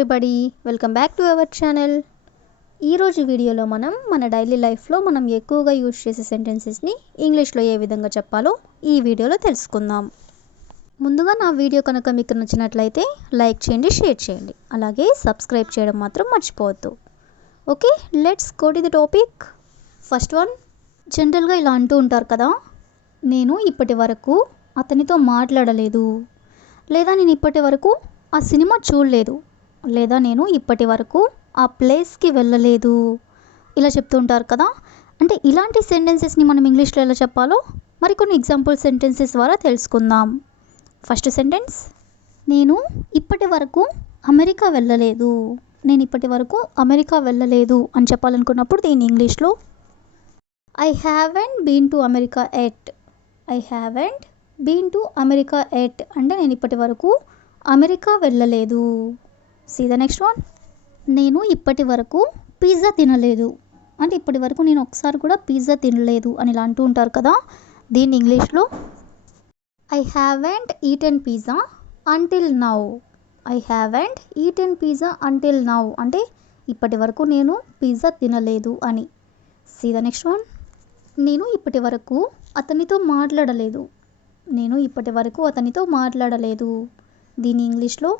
Everybody, welcome back to our channel. ఈరోజు వీడియోలో మన డైలీ లైఫ్లో మనం ఎక్కువగా యూజ్ చేసే సెంటెన్సెస్ని ఇంగ్లీష్లో ఏ విధంగా చెప్పాలో ఈ వీడియోలో తెలుసుకుందాం. ముందుగా నా వీడియో కనుక మీకు నచ్చినట్లయితే లైక్ చేయండి, షేర్ చేయండి, అలాగే సబ్స్క్రైబ్ చేయడం మాత్రం మర్చిపోవద్దు. Okay, let's go to the topic. First one, జనరల్గా ఇలా అంటూ ఉంటారు కదా, నేను ఇప్పటి వరకు అతనితో మాట్లాడలేదు, లేదా నేను ఇప్పటి వరకు ఆ సినిమా చూడలేదు, లేదా నేను ఇప్పటి వరకు ఆ ప్లేస్కి వెళ్ళలేదు, ఇలా చెప్తూ ఉంటారు కదా. అంటే ఇలాంటి సెంటెన్సెస్ని మనం ఇంగ్లీష్లో ఎలా చెప్పాలో మరికొన్ని ఎగ్జాంపుల్ సెంటెన్సెస్ ద్వారా తెలుసుకుందాం. ఫస్ట్ సెంటెన్స్, నేను ఇప్పటి వరకు అమెరికా వెళ్ళలేదు. నేను ఇప్పటి వరకు అమెరికా వెళ్ళలేదు అని చెప్పాలనుకున్నప్పుడు దీన్ని ఇంగ్లీష్లో I haven't been to America yet. I haven't been to America yet అంటే నేను ఇప్పటి వరకు అమెరికా వెళ్ళలేదు. సీ ద నెక్స్ట్ వన్, నేను ఇప్పటి వరకు పిజ్జా తినలేదు. అంటే ఇప్పటి వరకు నేను ఒకసారి కూడా పిజ్జా తినలేదు అని ఇలా అంటూ ఉంటారు కదా. దీన్ని ఇంగ్లీష్లో I haven't eaten pizza until now. I haven't eaten pizza until now అంటే ఇప్పటి వరకు నేను పిజ్జా తినలేదు అని. సీ ద నెక్స్ట్ వన్, నేను ఇప్పటి వరకు అతనితో మాట్లాడలేదు. నేను ఇప్పటి వరకు అతనితో మాట్లాడలేదు. దీని ఇంగ్లీష్లో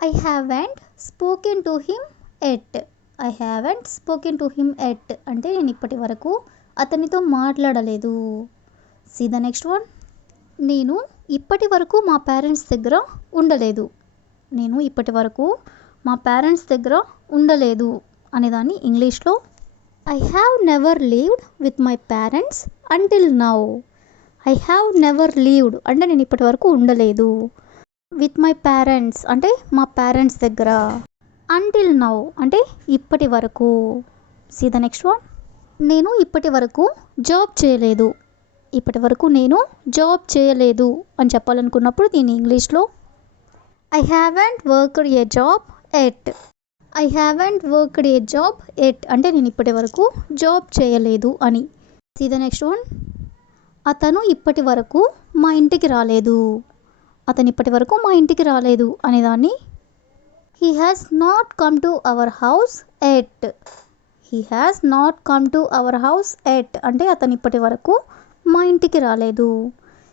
I haven't spoken to him at. I haven't spoken to him at అంటే నేను ఇప్పటి వరకు అతనితో మాట్లాడలేదు. సీ ద నెక్స్ట్ వన్, నేను ఇప్పటి వరకు మా పేరెంట్స్ దగ్గర ఉండలేదు. నేను ఇప్పటి వరకు మా పేరెంట్స్ దగ్గర ఉండలేదు అనేదాన్ని ఇంగ్లీష్లో I have never లీవ్డ్ with my parents until now. I have never లీవ్డ్ అంటే నేను ఇప్పటి వరకు ఉండలేదు. విత్ మై పేరెంట్స్ అంటే మా పేరెంట్స్ దగ్గర. అంటిల్ నౌ అంటే ఇప్పటి వరకు. సీ ద నెక్స్ట్ వన్, నేను ఇప్పటి వరకు జాబ్ చేయలేదు. ఇప్పటి వరకు నేను జాబ్ చేయలేదు అని చెప్పాలనుకున్నప్పుడు దీన్ని ఇంగ్లీష్లో I haven't worked A job at. I haven't worked A job at అంటే నేను ఇప్పటి వరకు జాబ్ చేయలేదు అని. సీ ద నెక్స్ట్ వన్, అతను ఇప్పటి వరకు మా ఇంటికి రాలేదు. అతను ఇప్పటి వరకు మా ఇంటికి రాలేదు అనేదాన్ని he has not come to our house at. He has not come to our house at అంటే అతను ఇప్పటి వరకు మా ఇంటికి రాలేదు.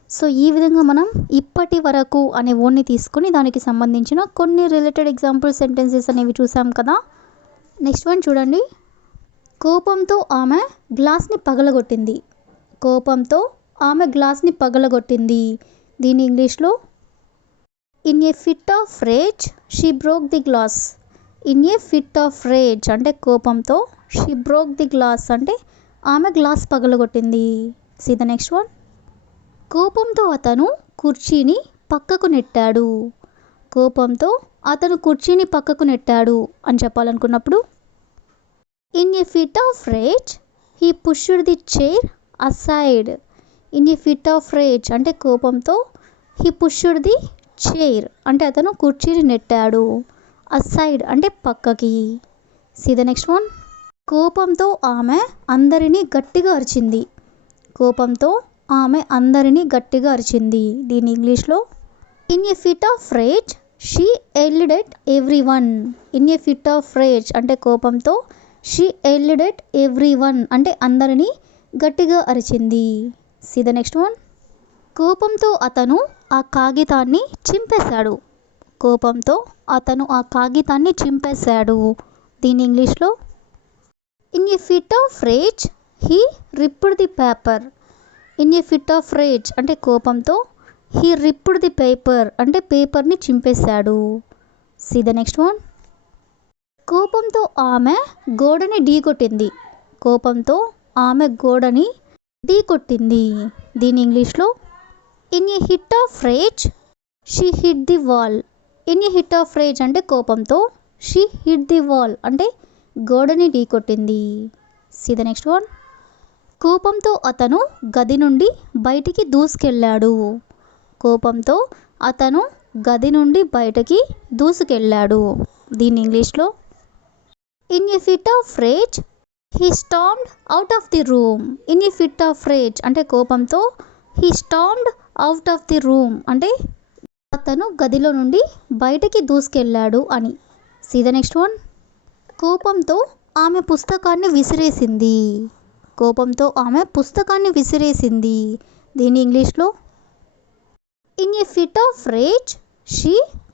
సో ఈ విధంగా మనం ఇప్పటి వరకు అనే వర్డ్ని తీసుకొని దానికి సంబంధించిన కొన్ని రిలేటెడ్ ఎగ్జాంపుల్ సెంటెన్సెస్ అనేవి చూసాం కదా. నెక్స్ట్ వన్ చూడండి, కోపంతో ఆమె గ్లాస్ని పగలగొట్టింది. కోపంతో ఆమె గ్లాస్ని పగలగొట్టింది. దీని ఇంగ్లీష్లో in a fit of rage she broke the glass. In a fit of rage అంటే కోపంతో, షీ బ్రోక్ ది గ్లాస్ అంటే ఆమె గ్లాస్ పగలగొట్టింది. సీ ద నెక్స్ట్ వన్, కోపంతో అతను కుర్చీని పక్కకు నెట్టాడు. కోపంతో అతను కుర్చీని పక్కకు నెట్టాడు అని చెప్పాలనుకున్నప్పుడు in a fit of rage he pushed the chair aside. In a fit of rage అంటే కోపంతో, హీ పుష్డ్ ది చైర్ అంటే అతను కుర్చీని నెట్టాడు. అసైడ్ అంటే పక్కకి. సీ ద నెక్స్ట్ వన్, కోపంతో ఆమె అందరినీ గట్టిగా అరిచింది. కోపంతో ఆమె అందరినీ గట్టిగా అరిచింది. దీని ఇంగ్లీష్లో in a fit of rage she yelled at everyone. In a fit of rage అంటే కోపంతో, she yelled at everyone అంటే అందరినీ గట్టిగా అరిచింది. సీ ద నెక్స్ట్ వన్, కోపంతో అతను ఆ కాగితాన్ని చింపేశాడు. కోపంతో అతను ఆ కాగితాన్ని చింపేశాడు. దీని ఇంగ్లీష్లో in a fit of rage he ripped the paper. In a fit of rage అంటే కోపంతో, హీ రిప్డ్ ది పేపర్ అంటే పేపర్ని చింపేశాడు. సీ ద నెక్స్ట్ వన్, కోపంతో ఆమె గోడని ఢీకొట్టింది. కోపంతో ఆమె గోడని ఢీకొట్టింది. దీని ఇంగ్లీష్లో in a hit of rage she hit the wall. In a hit of rage అంటే కోపంతో, షీ హిట్ ది వాల్ అంటే గోడని ఢీకొట్టింది. సీ ద నెక్స్ట్ వన్, కోపంతో అతను గది నుండి బయటికి దూసుకెళ్ళాడు. కోపంతో అతను గది నుండి బయటకి దూసుకెళ్ళాడు. దీని ఇంగ్లీష్లో in a fit of rage he stamped out of the room. In a fit of rage అంటే కోపంతో, he stamped out of the room అంటే అతను గదిలో నుండి బయటకి దూసుకెళ్ళాడు అని. See the next one. కోపంతో ఆమె పుస్తకాన్ని విసిరేసింది. కోపంతో ఆమె పుస్తకాన్ని విసిరేసింది. దీని ఇంగ్లీష్లో in a fit of rage she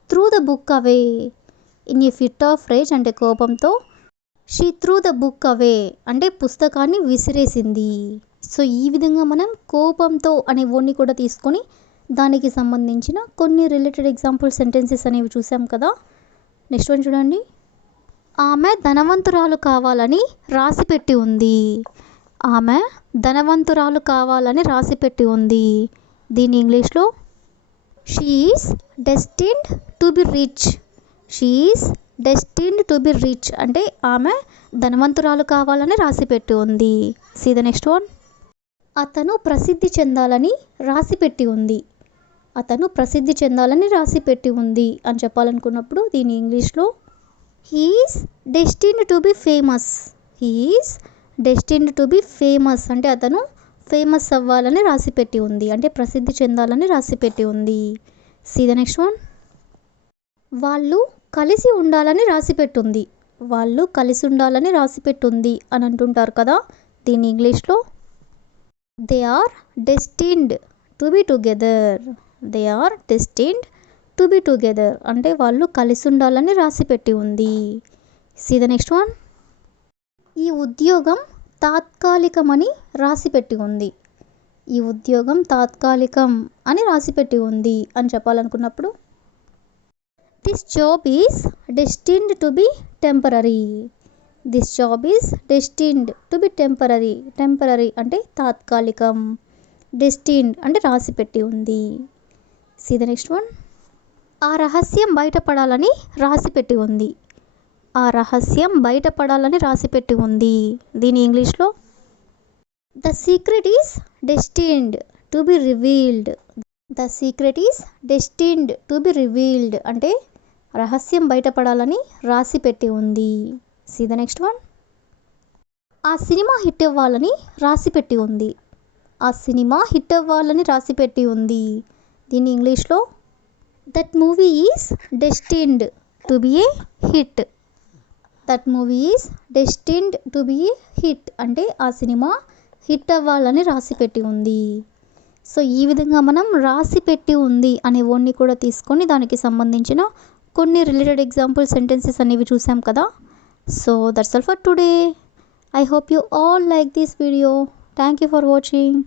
threw the book away. In a fit of rage అంటే కోపంతో, she threw the book away అంటే పుస్తకాన్ని విసిరేసింది. సో ఈ విధంగా మనం కోపంతో అనే వర్డ్ని కూడా తీసుకొని దానికి సంబంధించిన కొన్ని రిలేటెడ్ ఎగ్జాంపుల్ సెంటెన్సెస్ అనేవి చూసాం కదా. నెక్స్ట్ వన్ చూడండి. ఆమె ధనవంతురాలు కావాలని రాసిపెట్టి ఉంది. ఆమె ధనవంతురాలు కావాలని రాసిపెట్టి ఉంది. దీని ఇంగ్లీష్లో she is destined to be rich. She is destined to be rich అంటే ఆమె ధనవంతురాలు కావాలని రాసిపెట్టి ఉంది. See the next one. అతను ప్రసిద్ధి చెందాలని రాసిపెట్టి ఉంది. అతను ప్రసిద్ధి చెందాలని రాసిపెట్టి ఉంది అని చెప్పాలనుకున్నప్పుడు దీని ఇంగ్లీష్లో he is destined to B famous. He is destined to B famous అంటే అతను ఫేమస్ అవ్వాలని రాసిపెట్టి ఉంది, అంటే ప్రసిద్ధి చెందాలని రాసిపెట్టి ఉంది. See the next one. వాళ్ళు కలిసి ఉండాలని రాసిపెట్టుంది. వాళ్ళు కలిసి ఉండాలని రాసిపెట్టుంది అని అంటుంటారు కదా. దీని ఇంగ్లీష్లో they are destined to be together. They are destined to be together అంటే వాళ్ళు కలిసి ఉండాలని రాసిపెట్టి ఉంది. See the next one. ఈ ఉద్యోగం తాత్కాలికమని రాసిపెట్టి ఉంది. ఈ ఉద్యోగం తాత్కాలికం అని రాసిపెట్టి ఉంది అని చెప్పాలనుకున్నప్పుడు this job is destined to be temporary. This job is destined to be temporary. Temporary అంటే తాత్కాలికం, డెస్టిన్డ్ అంటే రాసిపెట్టి ఉంది. See the next one. ఆ రహస్యం బయటపడాలని రాసిపెట్టి ఉంది. ఆ రహస్యం బయటపడాలని రాసిపెట్టి ఉంది. దీని ఇంగ్లీష్లో the secret is destined to be revealed. The secret is destined to be revealed అంటే రహస్యం బయటపడాలని రాసిపెట్టి ఉంది. See the next one. ఆ సినిమా హిట్ అవ్వాలని రాసిపెట్టి ఉంది. ఆ సినిమా హిట్ అవ్వాలని రాసిపెట్టి ఉంది. దీని ఇంగ్లీష్లో that movie is destined to B A hit. That movie is destined to B A hit అంటే ఆ సినిమా హిట్ అవ్వాలని రాసిపెట్టి ఉంది. సో ఈ విధంగా మనం రాసిపెట్టి ఉంది అనే వర్డ్ని కూడా తీసుకొని దానికి సంబంధించిన కొన్ని రిలేటెడ్ ఎగ్జాంపుల్ సెంటెన్సెస్ అనేవి చూసాం కదా. So that's all for today. I hope you all like this video. Thank you for watching.